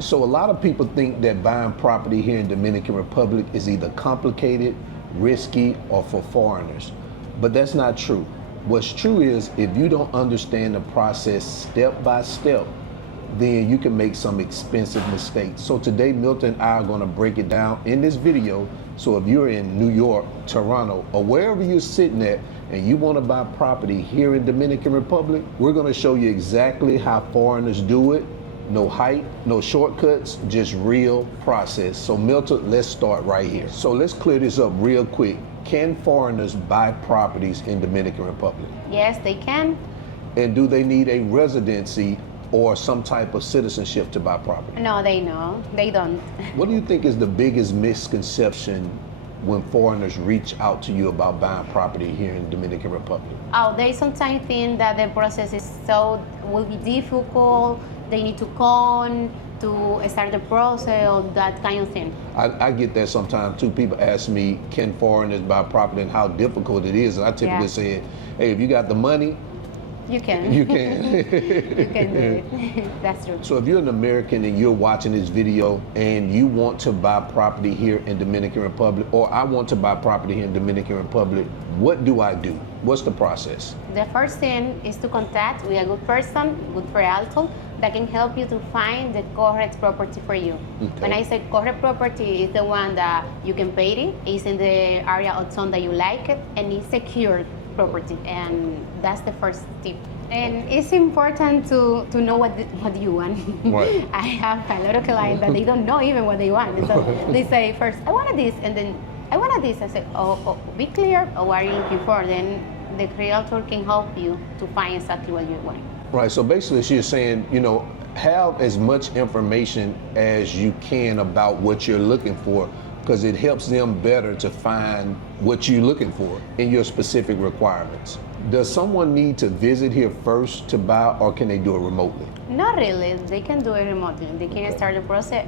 So a lot of people think that buying property here in Dominican Republic is either complicated, risky, or for foreigners. But that's not true. What's true is if you don't understand the process step by step, then you can make some expensive mistakes. So today, Milta and I are gonna break it down in this video. So if you're in New York, Toronto, or wherever you're sitting at, and you wanna buy property here in Dominican Republic, we're gonna show you exactly how foreigners do it. No hype, no shortcuts, just real process. So Milta, let's start right here. So let's clear this up real quick. Can foreigners buy properties in Dominican Republic? Yes, they can. And do they need a residency or some type of citizenship to buy property? No, they don't. What do you think is the biggest misconception when foreigners reach out to you about buying property here in Dominican Republic? Oh, they sometimes think that the process will be difficult. They need to come to start the process or that kind of thing. I get that sometimes too. People ask me, can foreigners buy property and how difficult it is? And I typically say, hey, if you got the money, you can. You can. You can do it. That's true. So if you're an American and you're watching this video and you want to buy property here in Dominican Republic, or I want to buy property here in Dominican Republic, what do I do? What's the process? The first thing is to contact with a good person, good Realtor, that can help you to find the correct property for you. Okay. When I say correct property, is the one that you can pay it, is in the area of town that you like it, and it's secure property, and that's the first tip. And it's important to know what you want. Right. I have a lot of clients that they don't know even what they want. So they say first, I wanted this, and then I wanted this. I say, oh, be clear of what you're looking for. Then the Realtor can help you to find exactly what you want. Right, so basically she's saying, have as much information as you can about what you're looking for, because it helps them better to find what you're looking for in your specific requirements. Does someone need to visit here first to buy, or can they do it remotely? Not really. They can do it remotely. They can start the process.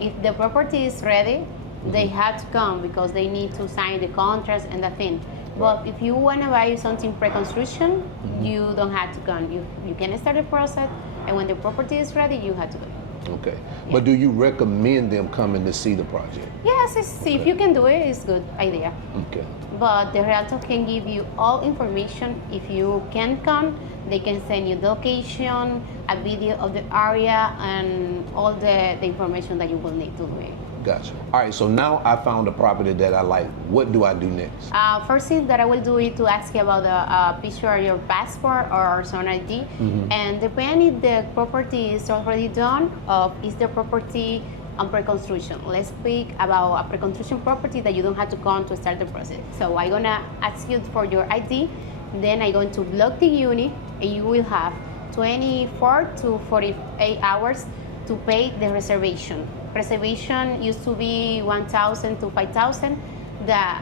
If the property is ready, they have to come because they need to sign the contracts and the thing. But if you want to buy something pre-construction, you don't have to come. You can start the process, and when the property is ready, you have to go. Okay. Yeah. But do you recommend them coming to see the project? Yes, if you can do it, it's a good idea. Okay. But the Realtor can give you all information. If you can come, they can send you the location, a video of the area, and all the information that you will need to do it. Gotcha. All right, so now I found a property that I like. What do I do next? First thing that I will do is to ask you about the picture of your passport or some ID. And depending if the property is already done, or is the property on pre-construction. Let's speak about a pre-construction property that you don't have to come to start the process. So I'm gonna ask you for your ID, then I'm going to block the unit, and you will have 24 to 48 hours to pay the reservation. Reservation used to be 1,000 to 5,000.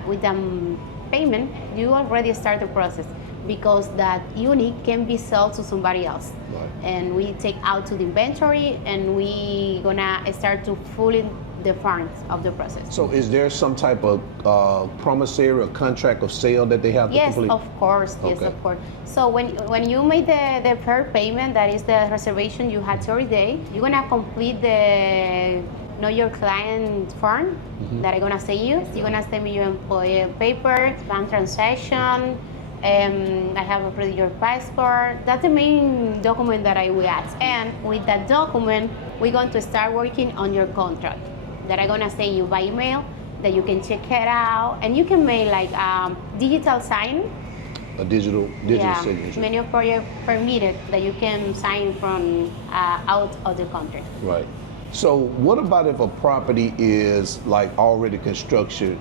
With the payment, you already start the process because that unit can be sold to somebody else. Right. And we take out to the inventory, and we gonna start to fully the funds of the process. So is there some type of promissory or contract of sale that they have to complete? Yes, of course. Okay. Yes, of course. So when you make the first payment, that is the reservation, you had 30 days. You're gonna complete the know your client form that I'm gonna send you. You're gonna send me your employee paper, bank transaction. I have already your passport. That's the main document that I will ask. And with that document, we're going to start working on your contract that I'm gonna send you by email, that you can check it out, and you can make like digital sign. A digital signature. Many of projects permitted that you can sign from out of the country. Right. So what about if a property is like already constructed?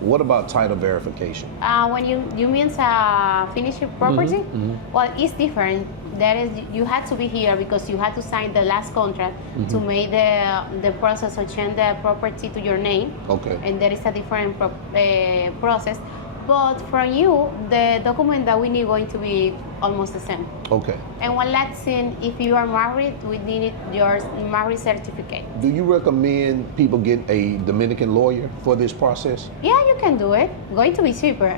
What about title verification? When you mean finished property, well, it's different. That is, you had to be here because you had to sign the last contract to make the process of change the property to your name. Okay. And there is a different process. But from you, the document that we need going to be almost the same. Okay. And one last thing, if you are married, we need your marriage certificate. Do you recommend people get a Dominican lawyer for this process? Yeah, you can do it. Going to be cheaper.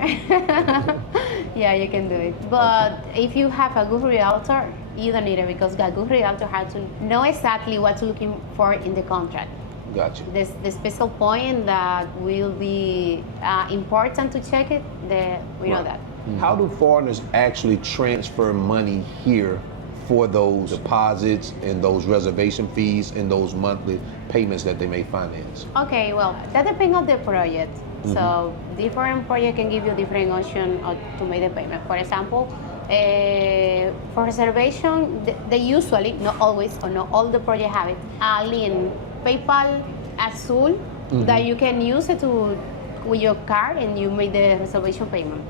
Yeah, you can do it. But if you have a good realtor, You don't need it because a good realtor has to know exactly what's looking for in the contract. Gotcha. The special point that will be important to check it, we know that. How do foreigners actually transfer money here for those deposits and those reservation fees and those monthly payments that they may finance? Okay, well, that depends on the project. So different project can give you different options to make the payment. For example, for reservation, they usually, not always, or not all the projects have it, link PayPal Azul that you can use it with your card and you make the reservation payment.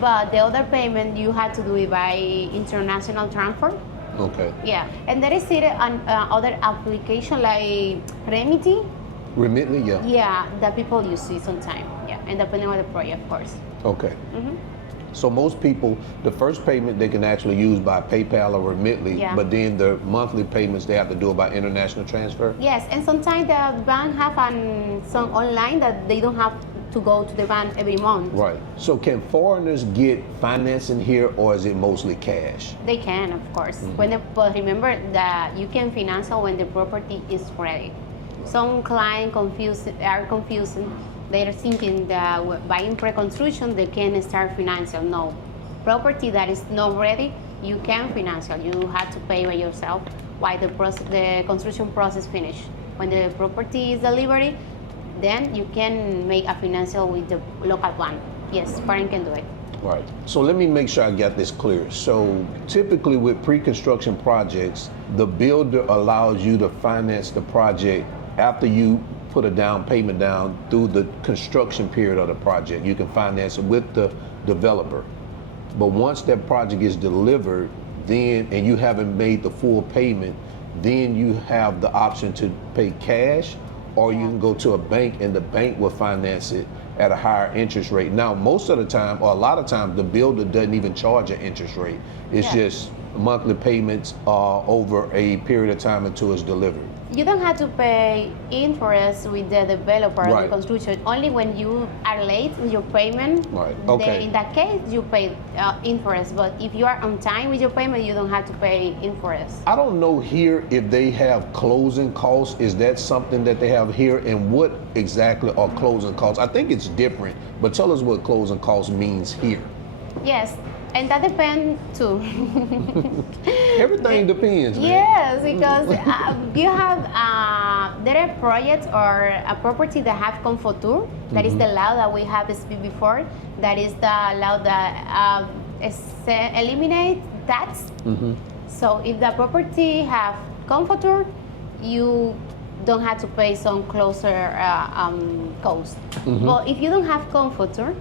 But the other payment, you have to do it by international transfer. Okay. Yeah, and there is on other application like Remedy. Remitly, yeah. Yeah, that people use it sometimes. Yeah, and depending on the project, of course. Okay. So most people, the first payment they can actually use by PayPal or Remitly, but then the monthly payments they have to do it by international transfer? Yes, and sometimes the bank have some online that they don't have to go to the bank every month. Right. So can foreigners get financing here, or is it mostly cash? They can, of course. But remember that you can finance when the property is ready. Some clients are confused. They're thinking that buying pre-construction, they can start financial. No. Property that is not ready, you can financial. You have to pay by yourself while the construction process finish. When the property is delivered, then you can make a financial with the local bank. Yes, foreign can do it. Right. So let me make sure I got this clear. So typically with pre-construction projects, the builder allows you to finance the project after you put a down payment down through the construction period of the project. You can finance it with the developer. But once that project is delivered, then, and you haven't made the full payment, then you have the option to pay cash, or you can go to a bank and the bank will finance it at a higher interest rate. Now, most of the time, or a lot of times, the builder doesn't even charge an interest rate. It's just monthly payments over a period of time until it's delivered. You don't have to pay interest with the developer or the construction. Only when you are late with your payment, then in that case, you pay interest. But if you are on time with your payment, you don't have to pay interest. I don't know here if they have closing costs. Is that something that they have here? And what exactly are closing costs? I think it's different, but tell us what closing costs means here. Yes. And that depends too. Everything depends, man. Yes, because you have, there are projects or a property that have comforture. That is the law that we have speak before. That is the law that eliminate tax. So if the property have comforture, you don't have to pay some closer cost. But if you don't have comforture,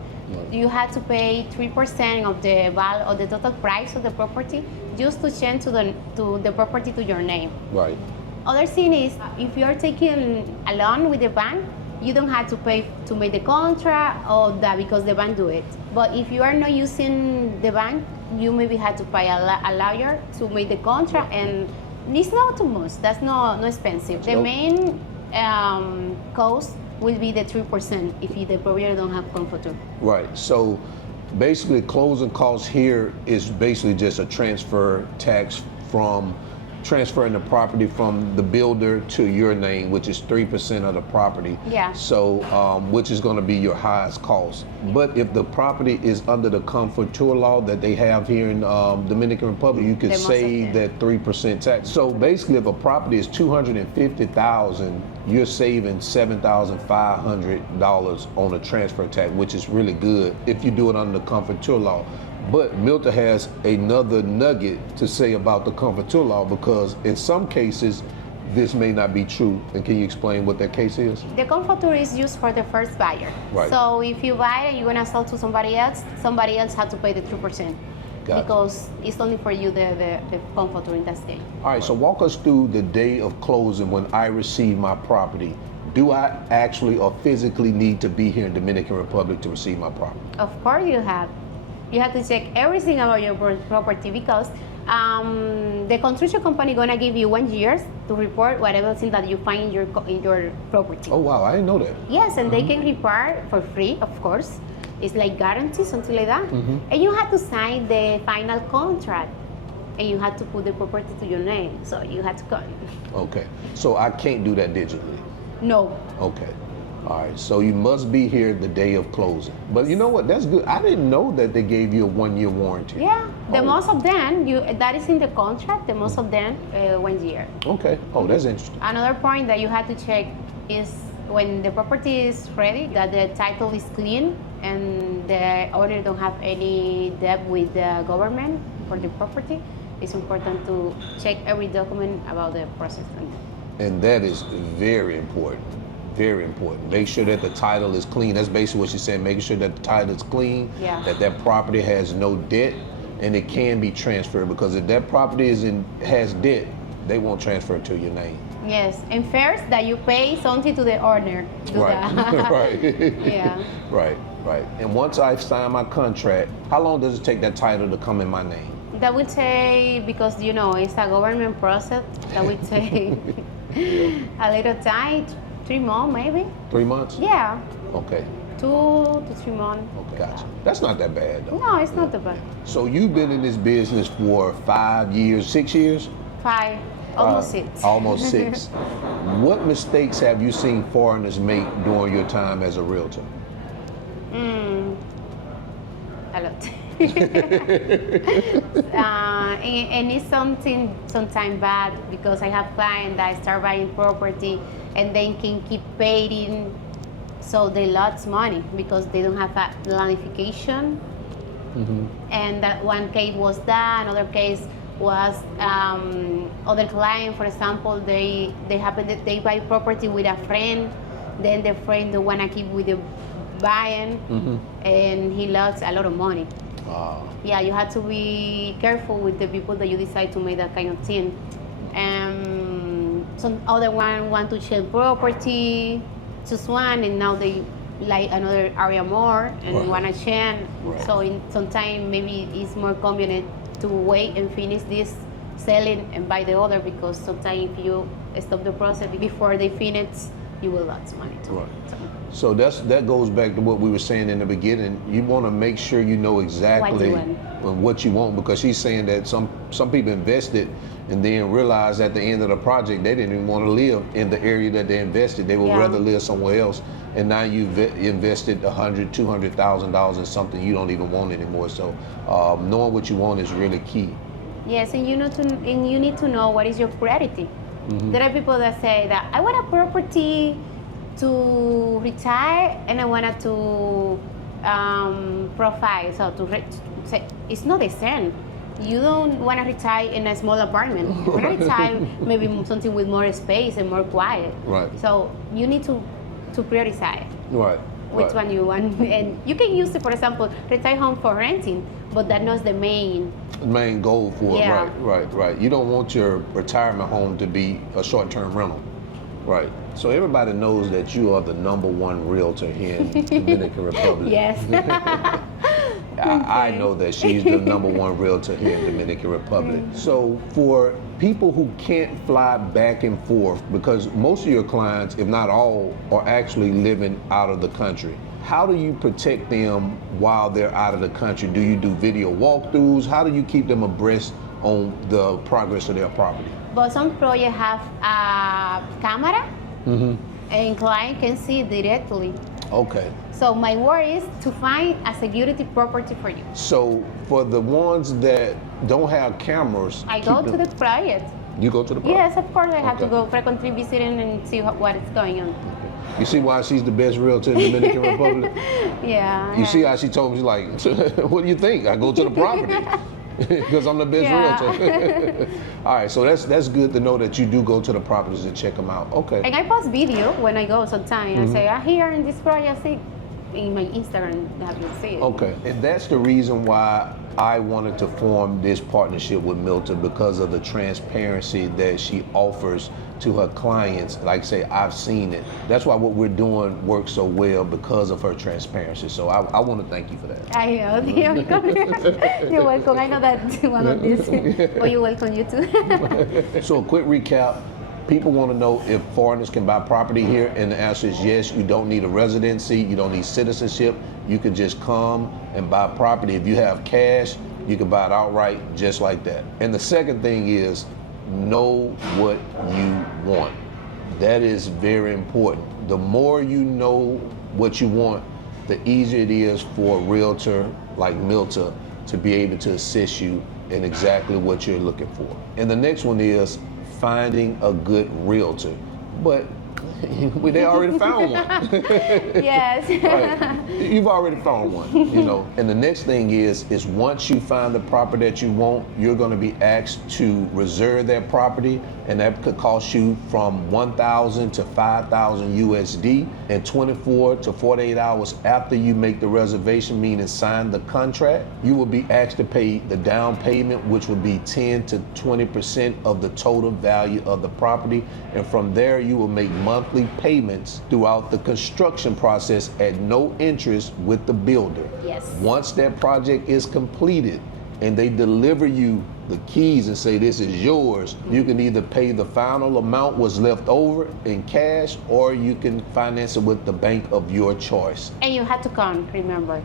you have to pay 3% of the value of the total price of the property just to change to the property to your name. Right. Other thing is, if you are taking a loan with the bank, you don't have to pay to make the contract or that because the bank do it. But if you are not using the bank, you maybe have to pay a lawyer to make the contract, and it's not too much. That's not expensive. The main cost will be the 3% if the property don't have comforter. Right. So basically closing costs here is basically just a transfer tax from transferring the property from the builder to your name, which is 3% of the property. Yeah. So, which is going to be your highest cost. But if the property is under the comforture law that they have here in Dominican Republic, you can save that 3% tax. So basically, if a property is $250,000, you're saving $7,500 on a transfer tax, which is really good if you do it under the comforture law. But Milta has another nugget to say about the comforture law, because in some cases, this may not be true. And can you explain what that case is? The comforter is used for the first buyer. Right. So if you buy it, you're gonna sell to somebody else has to pay the 3%. Gotcha. Because it's only for you the comforter in that state. All right, so walk us through the day of closing when I receive my property. Do I actually or physically need to be here in Dominican Republic to receive my property? Of course you have. You have to check everything about your property, because the construction company gonna give you 1 year to report whatever thing that you find in your property. Oh wow, I didn't know that. Yes, and they can repair for free, of course. It's like guarantee, something like that. And you have to sign the final contract. and you had to put the property to your name. So you had to come. Okay. So I can't do that digitally. No. Okay. All right. So you must be here the day of closing. But you know what? That's good. I didn't know that they gave you a 1-year warranty. Yeah. The Oh. most of them, that is in the contract. The most of them, 1 year. Okay. Oh, that's interesting. Another point that you have to check is when the property is ready, that the title is clean and the owner don't have any debt with the government for the property. It's important to check every document about the process. And that is very important. Very important. Make sure that the title is clean. That's basically what she said. Making sure that the title is clean, Yeah. that property has no debt, and it can be transferred. Because if that property has debt, they won't transfer it to your name. Yes, and first that you pay something to the owner. Do Right. that. Right. Yeah. Right. Right. And once I sign my contract, how long does it take that title to come in my name? That will take, because it's a government process, that will take a little time, 3 months maybe. 3 months? Yeah, Okay. 2 to 3 months. Okay. Gotcha. That's not that bad though. No, it's not that bad. So you've been in this business for 5 years, 6 years? 5, almost 6. Almost 6. What mistakes have you seen foreigners make during your time as a realtor? A lot. And it's something sometimes bad, because I have clients that start buying property and then can keep paying, so they lose money because they don't have a planification. And that one case was that. Another case was other client, for example, they happen that they buy property with a friend, then the friend don't want to keep with the buying, and he lost a lot of money. Yeah, you have to be careful with the people that you decide to make that kind of thing. Some other one want to change property, just one, and now they like another area more and Right. want to change. Right. So sometimes maybe it's more convenient to wait and finish this selling and buy the other, because sometimes if you stop the process before they finish, you will lose money too. Right. So that goes back to what we were saying in the beginning. You want to make sure you know exactly what you want, because she's saying that some people invested and then realized at the end of the project they didn't even want to live in the area that they invested. They would rather live somewhere else. And now you've invested $100,000, $200,000 in something you don't even want anymore. So knowing what you want is really key. Yes, and you need to know what is your priority. There are people that say that I want a property to retire and I wanted to profile. So say it's not the same. You don't want to retire in a small apartment. You want to retire maybe something with more space and more quiet. Right. So you need to prioritize Right. which one you want. And you can use it, for example, retire home for renting, but that's not the main goal for it. Yeah. Right. You don't want your retirement home to be a short-term rental. Right. So everybody knows that you are the #1 realtor here in Dominican Republic. Yes. I know that she's the #1 realtor here in Dominican Republic. So for people who can't fly back and forth, because most of your clients, if not all, are actually living out of the country, how do you protect them while they're out of the country? Do you do video walkthroughs? How do you keep them abreast on the progress of their property? But some projects have a camera, and client can see it directly. Okay. So my work is to find a security property for you. So for the ones that don't have cameras, I go to the project. You go to the project? Yes, of course I have to Okay. go frequently visiting and see what is going on. You see why she's the best realtor in the Dominican Republic? Yeah. You see how she told me, she's like, what do you think? I go to the property because I'm the best Yeah. realtor. All right, so that's good to know that you do go to the properties and check them out. Okay. And I post video when I go sometimes. I say, I'm here in this project, see, in my Instagram, have you see it. Okay, and that's the reason why I wanted to form this partnership with Milta, because of the transparency that she offers to her clients. Like I say, I've seen it. That's why what we're doing works so well, because of her transparency. So I want to thank you for that. I know, you're welcome. You're welcome. I know that one of these, but you're welcome, you too. So a quick recap. People want to know if foreigners can buy property here, and the answer is yes. You don't need a residency. You don't need citizenship. You can just come and buy property. If you have cash, You can buy it outright just like that. And the second thing is know what you want. That is very important. The more you know what you want, the easier it is for a realtor like Milta to be able to assist you in exactly what you're looking for. And the next one is finding a good realtor. But they already found one. Yes. Right. You've already found one, you know. And the next thing is once you find the property that you want, you're going to be asked to reserve that property, and that could cost you from $1,000 to $5,000 USD. And 24 to 48 hours after you make the reservation, meaning sign the contract, you will be asked to pay the down payment, which would be 10 to 20% of the total value of the property. And from there, you will make monthly payments throughout the construction process at no interest with the builder. Yes. Once that project is completed and they deliver you the keys and say this is yours, you can either pay the final amount what's left over in cash, or you can finance it with the bank of your choice. And you have to come, remember.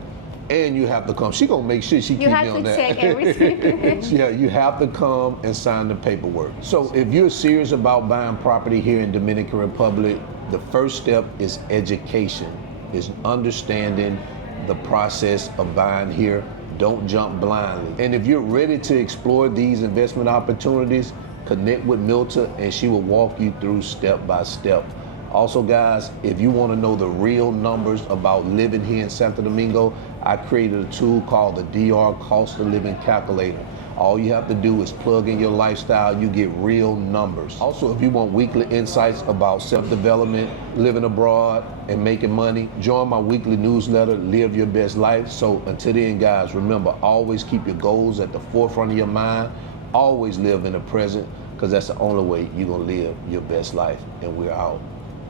And you have to come. She gonna make sure she keep me on that. You have to check everything. Yeah, you have to come and sign the paperwork. So if you're serious about buying property here in Dominican Republic, the first step is education, is understanding the process of buying here. Don't jump blindly. And if you're ready to explore these investment opportunities, connect with Milta and she will walk you through step by step. Also, guys, if you want to know the real numbers about living here in Santo Domingo, I created a tool called the DR Cost of Living Calculator. All you have to do is plug in your lifestyle, you get real numbers. Also, if you want weekly insights about self-development, living abroad, and making money, join my weekly newsletter, Live Your Best Life. So until then, guys, remember, always keep your goals at the forefront of your mind. Always live in the present, because that's the only way you're going to live your best life. And we're out.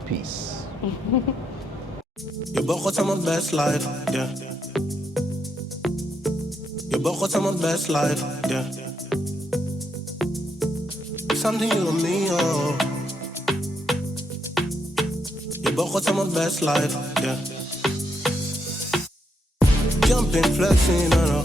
Peace. Je begon aan mijn best life, yeah. Je begon aan mijn best life, yeah. Something you and me, oh. Je begon aan mijn best life, yeah. Jumping, flexing, no, no.